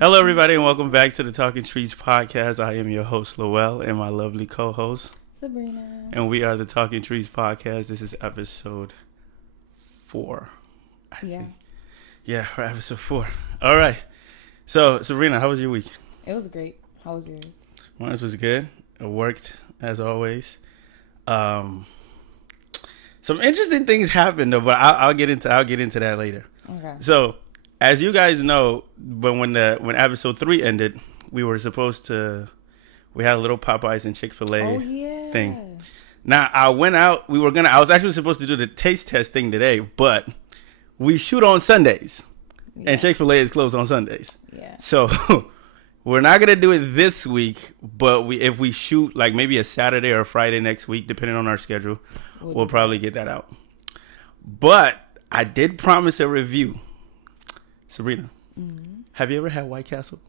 Hello, everybody, and welcome back to the Talking Trees podcast. I am your host, Lowell, and my lovely co-host, Sabrian. and we are the Talking Trees podcast. This is episode 4. Yeah. Yeah, we're episode 4. All right. So, Sabrina, how was your week? It was great. How was yours? Mine was good. It worked, as always. Some interesting things happened, though, but I'll get into that later. Okay. So, as you guys know, but when episode 3 ended, we had a little Popeyes and Chick-fil-A thing. Now I went out. I was actually supposed to do the taste test thing today, but we shoot on Sundays, and Chick-fil-A is closed on Sundays. Yeah. So we're not gonna do it this week, but if we shoot like maybe a Saturday or a Friday next week, depending on our schedule, we'll probably get that out. But I did promise a review. Sabrina, have you ever had White Castle?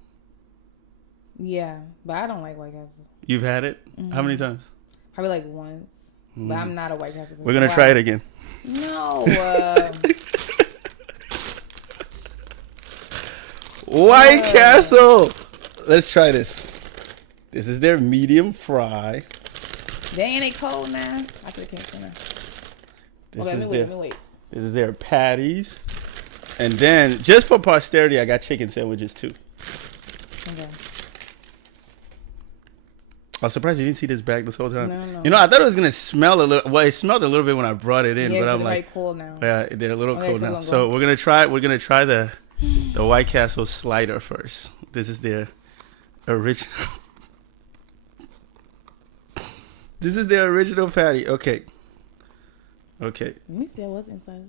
Yeah, but I don't like White Castle. You've had it? How many times? Probably like once. But I'm not a White Castle person. We're going to try it again. No. White Castle! Let's try this. This is their medium fry. They ain't cold now. I should have came sooner. Let me wait. This is their patties. And then, just for posterity, I got chicken sandwiches too. Okay. I was surprised you didn't see this bag this whole time. No. You know, I thought it was gonna smell a little. Well, it smelled a little bit when I brought it in, but I'm like, cold now. Yeah, they're a little cold now. So we're gonna try the White Castle slider first. This is their original. This is their original patty. Okay. Let me see what's inside.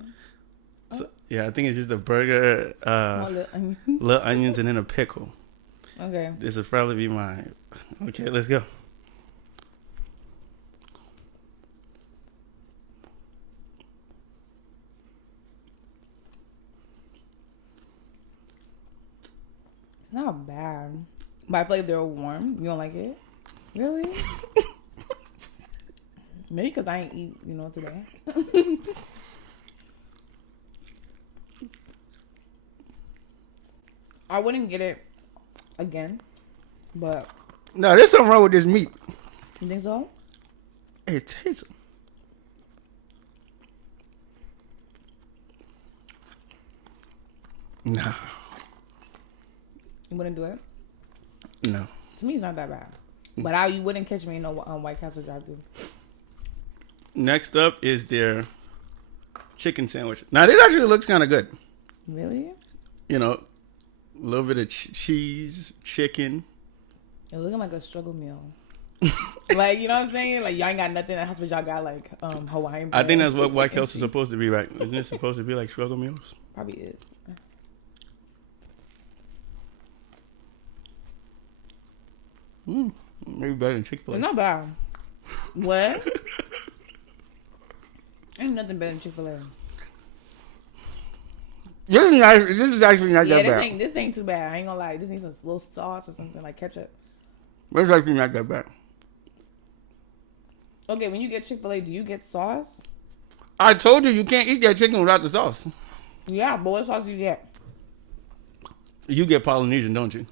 So, yeah, I think it's just a burger, Small little onions. little onions, and then a pickle. Okay. This will probably be mine. Okay, let's go. Not bad. But I feel like they're warm. You don't like it? Really? Maybe because I ain't eat, today. I wouldn't get it again, but... No, there's something wrong with this meat. You think so? It tastes... No. You wouldn't do it? No. To me, it's not that bad. But you wouldn't catch me in no White Castle drive-thru. Next up is their chicken sandwich. Now, this actually looks kind of good. Really? You know, a little bit of cheese, chicken. It's looking like a struggle meal. Like, you know what I'm saying? Like, y'all ain't got nothing in the house, but y'all got, like, Hawaiian bread. I think that's what White Castle is supposed to be, right? Isn't it supposed to be like struggle meals? Probably is. Maybe better than Chick-fil-A. It's not bad. What? Ain't nothing better than Chick-fil-A. This is actually not that bad. This ain't too bad. I ain't gonna lie. This needs a little sauce or something like ketchup. This is actually not that bad. Okay, when you get Chick-fil-A, do you get sauce? I told you can't eat that chicken without the sauce. Yeah, but what sauce do you get? You get Polynesian, don't you?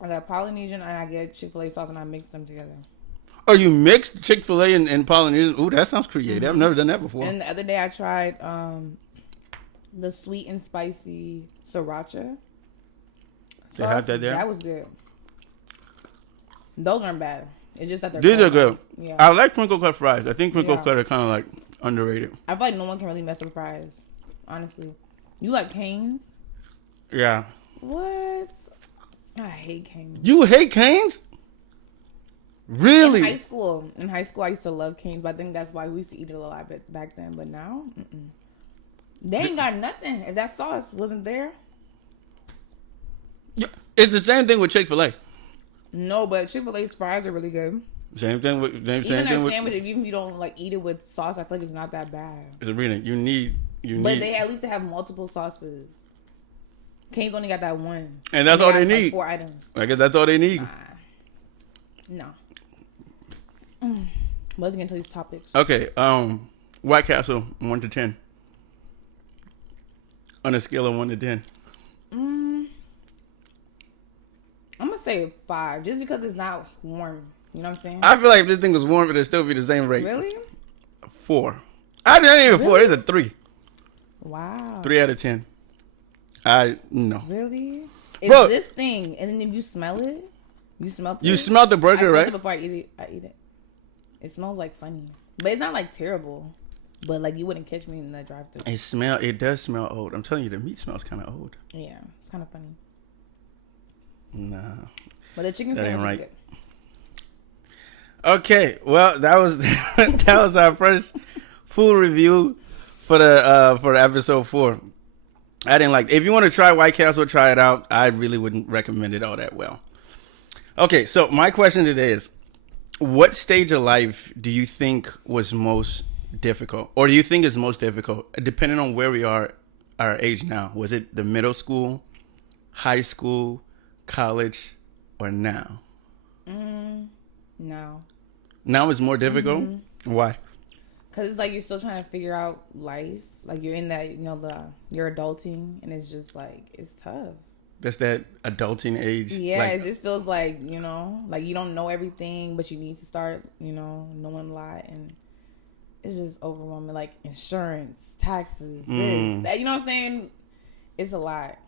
I got Polynesian and I get Chick-fil-A sauce and I mix them together. Oh, you mixed Chick-fil-A and Polynesian? Ooh, that sounds creative. I've never done that before. And the other day I tried the sweet and spicy sriracha. They have that there? That was good. Those aren't bad. It's just that they're These are good. Yeah. I like crinkle cut fries. I think crinkle cut are kind of like underrated. I feel like no one can really mess with fries. Honestly. You like Cane's? Yeah. What? I hate Cane's. You hate Cane's? Really? In high school, I used to love Cane's, but I think that's why we used to eat it a lot back then. But now, they ain't got nothing. If that sauce wasn't there, Yeah, it's the same thing with Chick-fil-A. no. But Chick-fil-A's fries are really good. Same thing with Even their sandwich, if you don't like eat it with sauce, I feel like it's not that bad. Sabrina, you need. But they at least have multiple sauces. Cane's only got that one, and that's all they like need. 4 items. I guess that's all they need. No. Let's get into these topics. Okay. White Castle 1 to 10. On a scale of 1 to 10. say 5, just because it's not warm. You know what I'm saying? I feel like if this thing was warm, it'd still be the same rate. Really? 4. I didn't even 4. It's a 3. Wow. 3 out of 10. No. Really? It's this thing, and then if you smell it, you smell it. You smelled the burger, right? Before I eat it. It smells like funny, but it's not like terrible. But like you wouldn't catch me in that drive-thru. It does smell old. I'm telling you, the meat smells kind of old. Yeah, it's kind of funny. Nah. But the chicken sandwich is good. Okay, well that was our first food review for episode 4. I didn't like it. If you want to try White Castle, try it out. I really wouldn't recommend it all that well. Okay, so my question today is, what stage of life do you think was most difficult, or do you think is most difficult, depending on where we are, our age now? Was it the middle school, high school, college, or now? No. Now is more difficult? Mm-hmm. Why? Because it's like you're still trying to figure out life. Like you're in that, you're adulting, and it's just like, it's tough. That's that adulting age. Yeah, like, it just feels like, like you don't know everything, but you need to start, knowing a lot. And it's just overwhelming. Like insurance, taxes, this, that. You know what I'm saying? It's a lot.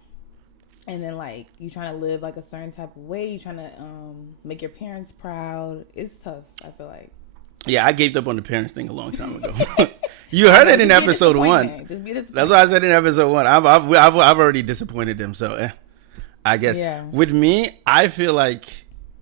And then, like, you trying to live, like, a certain type of way. You trying to make your parents proud. It's tough, I feel like. Yeah, I gave up on the parents thing a long time ago. You heard it in episode 1. That's why I said in episode 1. I've already disappointed them, so I guess. Yeah. With me, I feel like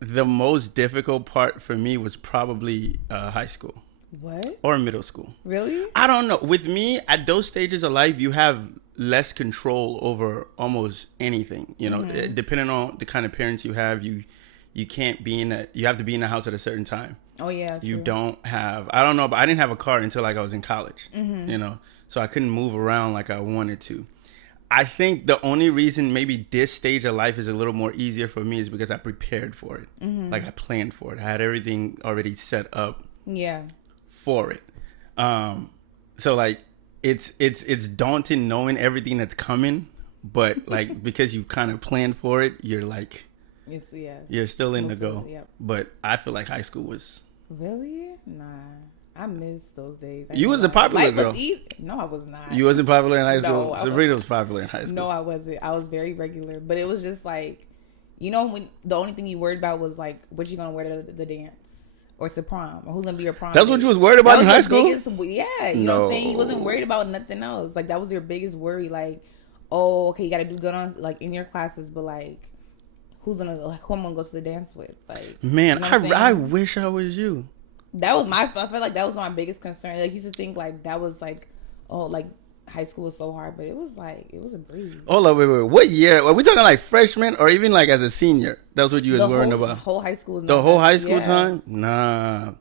the most difficult part for me was probably high school. What? Or middle school. Really? I don't know. With me, at those stages of life, you have less control over almost anything. Depending on the kind of parents you have, you can't be you have to be in the house at a certain time. Oh yeah, true. You don't have, I don't know, but I didn't have a car until like I was in college. So I couldn't move around like I wanted to. I think the only reason maybe this stage of life is a little more easier for me is because I prepared for it. Like I planned for it. I had everything already set up. Yeah. For it. So like it's daunting knowing everything that's coming, but like because you kind of planned for it, you're like you're still in the go. Yep. But I feel like high school was really I miss those days. You was a popular girl. No, I was not. You wasn't popular in high school? Sabrina was popular in high school. No, I wasn't. I was very regular. But it was just like, when the only thing you worried about was like, what you going to wear to the dance? Or to prom? Or who's going to be your prom? That's what you was worried about in high school? You know what I'm saying? You wasn't worried about nothing else. Like, that was your biggest worry. Like, oh, okay, you got to do good on, like, in your classes. But, like, who I'm going to go to the dance with? Like, man, I wish I was you. That was I felt like that was my biggest concern. Like, I used to think like that was like, oh, like high school was so hard, but it was a breeze. Hold on, wait. What year? Are we talking like freshman or even like as a senior? That's what you was worrying about. The whole high school. The whole high school time? Nah.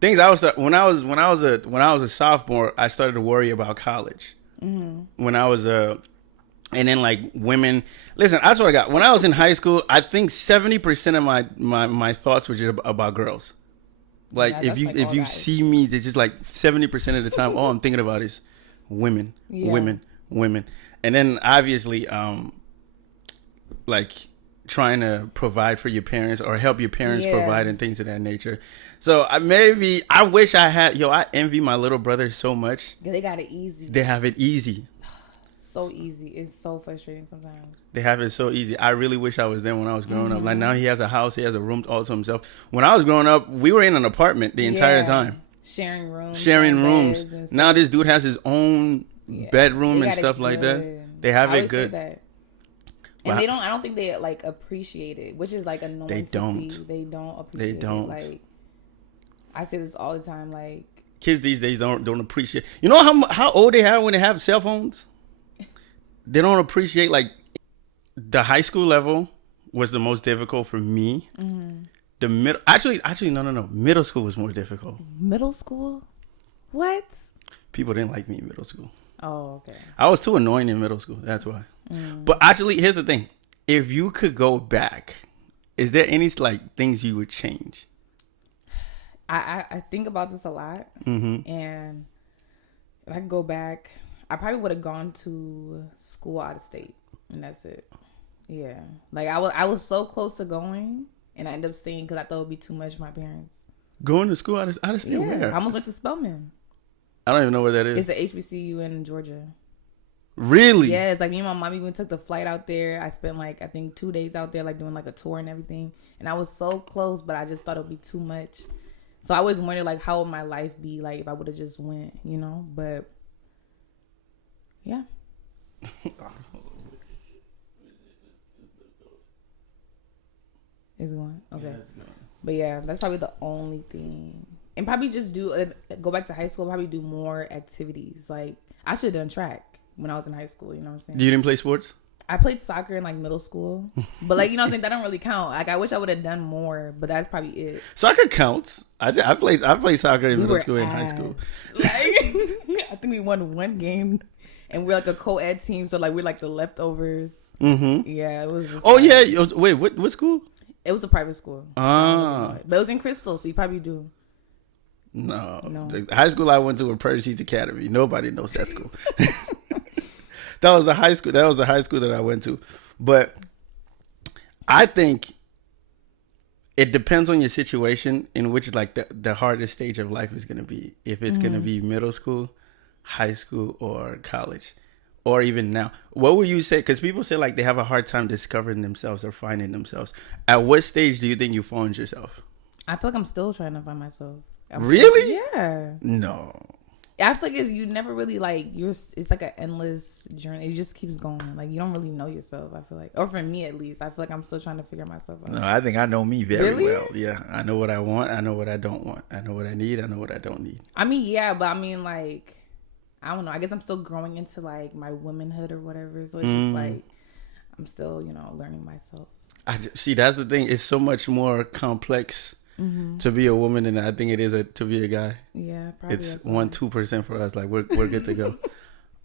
Things I was when I was a sophomore, I started to worry about college. When I was and then like women. Listen, I swear to God, when I was in high school, I think 70% of my thoughts were just about girls. Like if you see me, they're just like 70% of the time, all I'm thinking about is women, women. And then obviously, like trying to provide for your parents or help your parents provide and things of that nature. So I wish I had, I envy my little brother so much. They got it easy. They have it easy. So easy. It's so frustrating sometimes. They have it so easy. I really wish I was there when I was growing up. Like now he has a house, he has a room all to himself. When I was growing up, we were in an apartment the entire time. Sharing rooms. Now this dude has his own bedroom and stuff like that. They have it good. And I don't think they like appreciate it, which is like annoying. They don't. They don't appreciate it. Like I say this all the time. Like kids these days don't appreciate. You know how old they are when they have cell phones? They don't appreciate, like, the high school level was the most difficult for me. The middle, actually, no. Middle school was more difficult. Middle school? What? People didn't like me in middle school. Oh, okay. I was too annoying in middle school. That's why. But actually, here's the thing. If you could go back, is there any, like, things you would change? I think about this a lot. And if I could go back, I probably would have gone to school out of state, and that's it. Yeah. Like, I was so close to going, and I ended up staying because I thought it would be too much for my parents. Going to school out of state? Where? I almost went to Spelman. I don't even know where that is. It's the HBCU in Georgia. Really? Yeah, it's like me and my mom even took the flight out there. I spent like, I think 2 days out there, like doing like a tour and everything. And I was so close, but I just thought it would be too much. So I always wondered, like, how would my life be, like, if I would have just went, you know? But, yeah. It's going? Okay. Yeah, it's going. But, yeah, that's probably the only thing. And probably just go back to high school, probably do more activities. Like, I should have done track when I was in high school, you know what I'm saying? You didn't play sports? I played soccer in like middle school, but like, you know what I'm saying, that don't really count. Like, I wish I would have done more, but that's probably it. Soccer counts. I played soccer in middle school and high school. Like, I think we won one game, and we're like a co-ed team, so like we're like the leftovers. Mm-hmm. Yeah, it was. Wait, what school? It was a private school. But it was in Crystal, so you probably do. No. The high school I went to was Prairie Seats Academy. Nobody knows that school. That was the high school. That was the high school that I went to. But I think it depends on your situation in which like the hardest stage of life is going to be. If it's going to be middle school, high school, or college, or even now. What would you say? Because people say like they have a hard time discovering themselves or finding themselves. At what stage do you think you found yourself? I feel like I'm still trying to find myself. Really? Yeah. No. I feel like you never really like it's like an endless journey. It just keeps going. Like, you don't really know yourself, I feel like. Or for me at least, I feel like I'm still trying to figure myself out. No, I think I know me very well. Yeah. I know what I want. I know what I don't want. I know what I need. I know what I don't need. I mean, yeah, but I mean, like, I don't know. I guess I'm still growing into like my womanhood or whatever. So it's just like I'm still, learning myself. See, that's the thing. It's so much more complex to be a woman than I think it is to be a guy. Yeah, probably. It's 1-2% for us. Like we're good to go.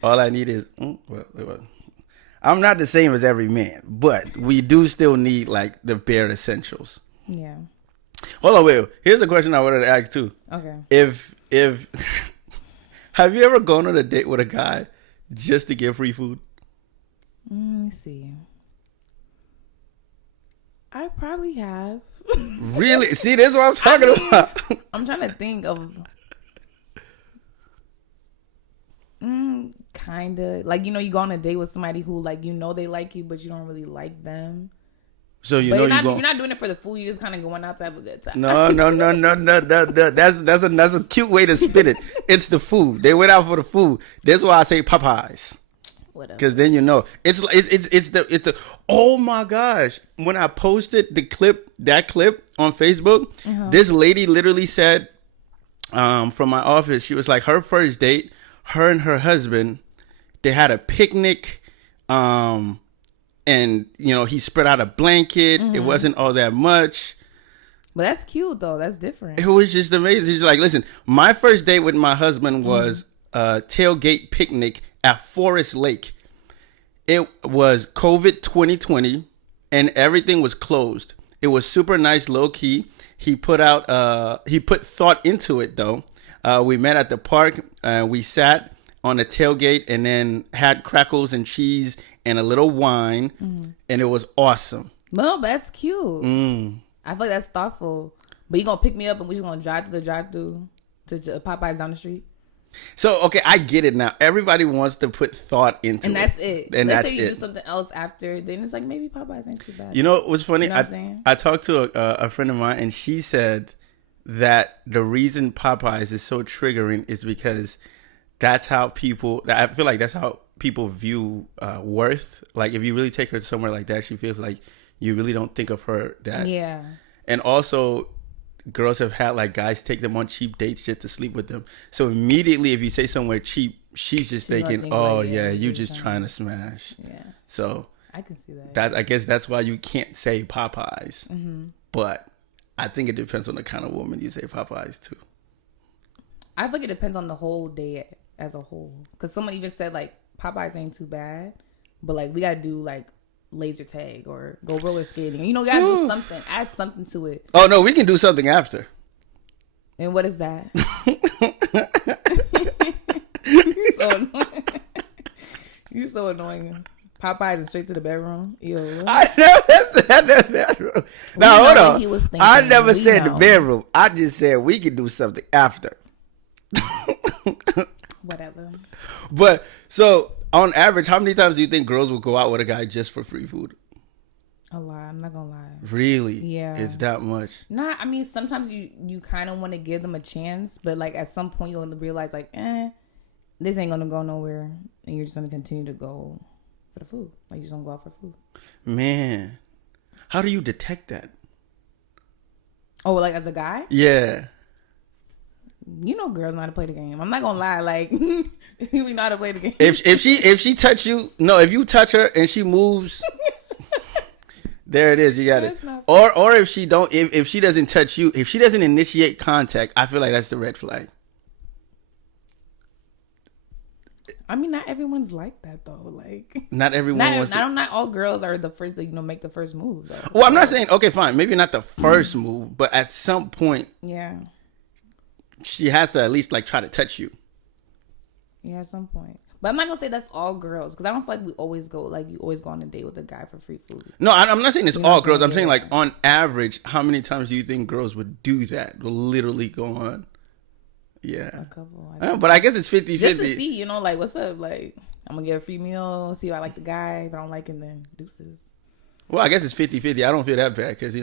All I need is I'm not the same as every man, but we do still need like the bare essentials. Yeah. Hold on, wait. Here's a question I wanted to ask too. Okay. If have you ever gone on a date with a guy just to get free food? Let me see. I probably have. Really? See, this is what I'm talking about. I'm trying to think of. Kinda. Like, you go on a date with somebody who, like, they like you, but you don't really like them. So you're not doing it for the food. You're just kind of going out to have a good time. No. That's a cute way to spin it. It's the food. They went out for the food. That's why I say Popeyes. Because then it's the oh my gosh, when I posted that clip on Facebook, this lady literally said from my office, she was like, her first date, her and her husband, they had a picnic, and he spread out a blanket. It wasn't all that much, but that's cute though. That's different. It was just amazing. She's like, listen, my first date with my husband was a tailgate picnic at Forest Lake. It was COVID 2020 and everything was closed. It was super nice, low key. He put thought into it though. We met at the park. We sat on a tailgate and then had crackles and cheese and a little wine, and it was awesome. No, that's cute. I feel like that's thoughtful. But you gonna pick me up and we just gonna drive to the drive-thru to Popeyes down the street? So, okay, I get it now. Everybody wants to put thought into it. And that's it. And let's say you do something else after, then it's like, maybe Popeyes ain't too bad. You know what's funny? You know what I'm saying? I talked to a friend of mine, and she said that the reason Popeyes is so triggering is because that's how people, I feel like that's how people view worth. Like, if you really take her somewhere like that, she feels like you really don't think of her that. Yeah. And also, girls have had like guys take them on cheap dates just to sleep with them. So immediately, if you say somewhere cheap, she's thinking, "Oh like, yeah, you just trying to smash." Yeah. So I can see that. I guess that's why you can't say Popeyes. But I think it depends on the kind of woman you say Popeyes to. I think it depends on the whole day as a whole. Because someone even said like Popeyes ain't too bad, but like we gotta do like laser tag or go roller skating. You gotta do something. Add something to it. Oh no, we can do something after. And what is that? You so annoying. Popeyes and straight to the bedroom. Ew. I never said the bedroom. Now hold on. I never said the bedroom. I just said we could do something after. Whatever. But so on average, how many times do you think girls will go out with a guy just for free food? A lot. I'm not gonna lie. Really? Yeah. It's that much. Nah, I mean sometimes you kind of want to give them a chance, but like at some point you'll realize like, this ain't gonna go nowhere, and you're just gonna continue to go for the food. Like you're just gonna go out for food. Man, how do you detect that? Oh, like as a guy? Yeah. You know, girls know how to play the game. I'm not gonna lie, like we know how to play the game. If she touch you, no, if you touch her and she moves, there it is. You got it. Or if she don't, if she doesn't touch you, if she doesn't initiate contact, I feel like that's the red flag. I mean, not everyone's like that though. Like, not everyone. Not all girls are the first to make the first move. Though. Well, I'm not saying okay, fine, maybe not the first move, but at some point, yeah, she has to at least like try to touch you. Yeah, at some point. But I'm not gonna say that's all girls because I don't feel like you always go on a date with a guy for free food. No, I'm not saying it's all girls. I'm saying like on average, how many times do you think girls would do that? Will literally go on. Yeah. A couple. But I guess it's 50-50. Just to see, like, what's up? Like, I'm going to get a free meal, see if I like the guy. If I don't like him, then deuces. Well, I guess it's 50-50. I don't feel that bad because,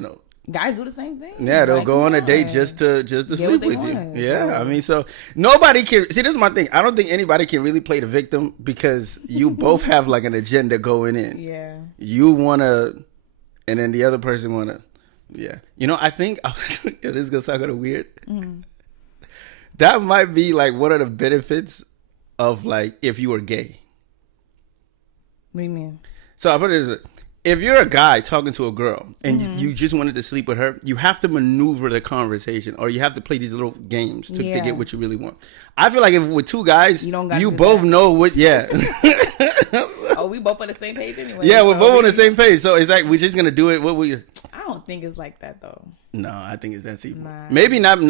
guys do the same thing. Yeah, they'll go on a date just to sleep with you. Yeah, I mean, so nobody can... See, this is my thing. I don't think anybody can really play the victim because you both have, like, an agenda going in. Yeah. You want to... And then the other person want to... Yeah. I think... this is going to sound kind of weird. Mm-hmm. That might be like one of the benefits of like if you were gay. What do you mean? So I put it as if you're a guy talking to a girl and you just wanted to sleep with her, you have to maneuver the conversation or you have to play these little games to get what you really want. I feel like if with two guys, you both know what. Yeah. Oh, we both on the same page anyway. Yeah, we're both on the same page. So it's like we're just gonna do it. I don't think it's like that though. No, I think it's that simple. Nah. Maybe not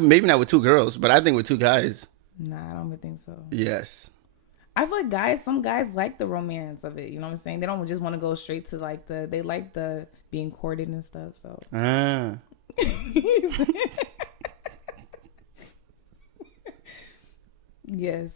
maybe not with two girls, but I think with two guys. Nah, I don't think so. Yes. I feel like some guys like the romance of it. You know what I'm saying? They don't just want to go straight to like they like the being courted and stuff. So. Yes.